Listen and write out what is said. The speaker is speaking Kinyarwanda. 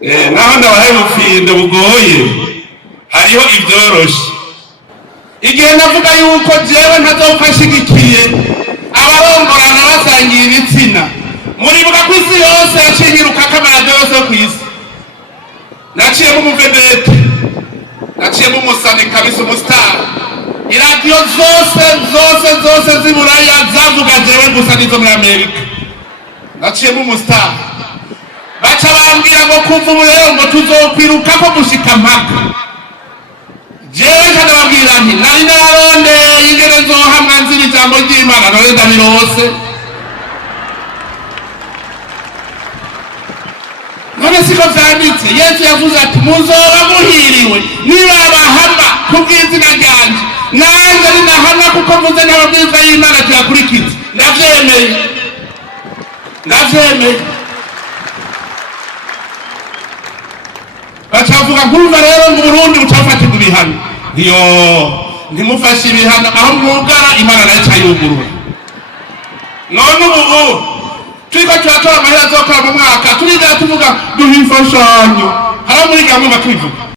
naho ndabahaye ubufindo bugoye hariho ibyoroshe. Igihe navuga yuko jewe ntazofashigikiye abarongorana basangiye ibitsina, muribuka ko isi yose yaciye yirukako amaradiyo yose yo kw'isi. Naciyemo umuvedete, naciyemo umusani kabisa, umusitari. Iradiyo zose z'iburaya zavuga jewe gusa nizo muri Amerika. Naciyemo umusitari. Baca bambwira ngo kuva ubu rero ngo tuzokwirukako gushika mpaka. Jewe nkababwira nti nari narondeye ingene nzohamwa azir'ijambo ry'Imana none ndabirose. None siko vyanditse. Yesu yavuze ati muzoba muhiriwe nibabahama kubw'izina ryanje, nanje ninahamwa kuko mvuze n'amabwiriza y'Imana tuyakurikiza. Ndavyemeye. Bacavuga nkumva rero mu Burundi bucafatirwa ibihano. Ntimufashe ibihano aho mwugara Imana nayo cyayugurura. None ubu turiko turatora amahera azokora mu mwaka, turiga tuvuga duha imfashanyo. Hari muri gahunda tubivuga.